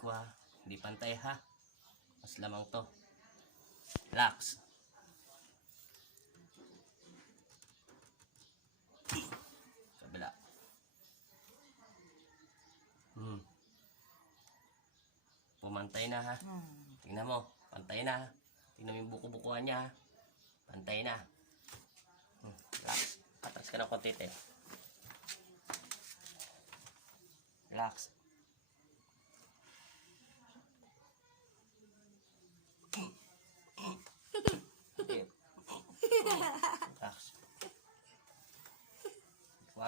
ko ha. Hindi pantay ha. Mas lamang to. Relax. Kabila. Pumantay na ha. Tingnan mo. Pantay na ha. Tingnan mo yung buko-bukuhan niya ha. Pantay na. Relax. Atras ka ng konti eh. Relax. Okay. Relax. 4.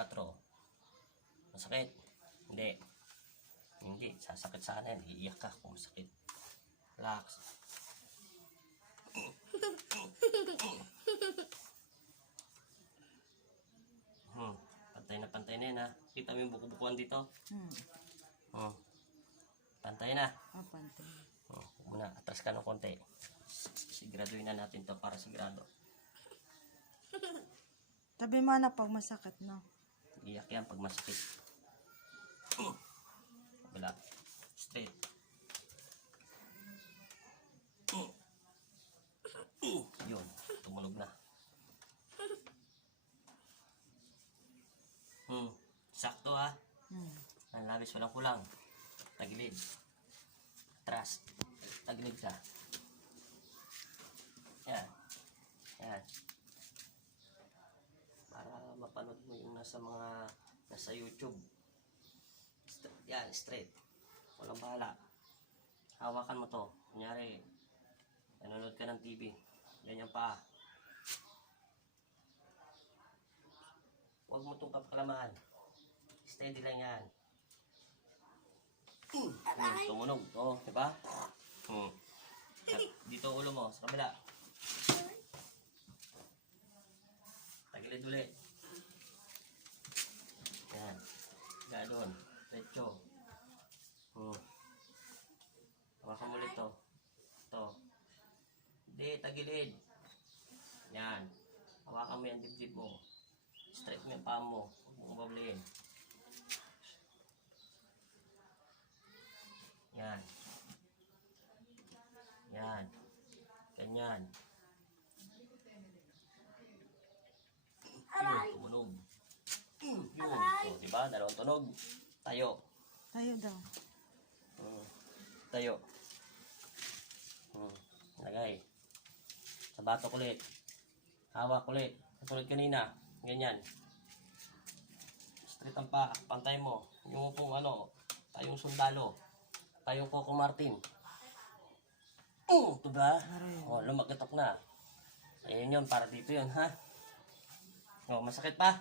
Masakit? Hindi. Hindi. Sasakit sana yan. Iiyak ka kung masakit. Relax. Pantay na yan ha. Kita mo yung buko-bukuhan dito? Pantay na. Pantay. Muna, atras ka ng konti. Siguraduhin na natin to para sigurado. Tabi mo na pag masakit, no? Iyak yan pag masakit. Wala. Straight. Yun, tumunog na. Sakto ha. Ang labis walang kulang. Tagilid. Atras. Tagilid ka. Yan. Yan. Para mapanood mo yung nasa YouTube. Yan, straight. Walang bahala. Hawakan mo to. Kunyari, nanonood ka ng TV. Ganyan pa. Huwag mo itong kapkalamahan. Steady lang yan. Tumunog. Oo, diba? Dito ulo mo, sa kabila. Tagilid ulit. Yan. Ganon. Pecho. Hawakan mo ulit to. Ito. Hindi, tagilid. Yan. Hawakan mo yung dibdib mo. Straight mo yung paa mo. Huwag mong babliin. Yan. Yan. Ganyan. Yun, tumunog. Yun. O, diba? Dalawang tunog. Tayo. Tayo daw. Tayo. Lagay. Sa batok ulit. Hawak ulit. Katulad kanina. Ganyan. Straight ang paa. Pantay mo. Yung pong tayong sundalo. Tayong Coco Martin. Ito ba? O, lumakitok na. Ayan yun. Para dito yun, ha? O, masakit pa?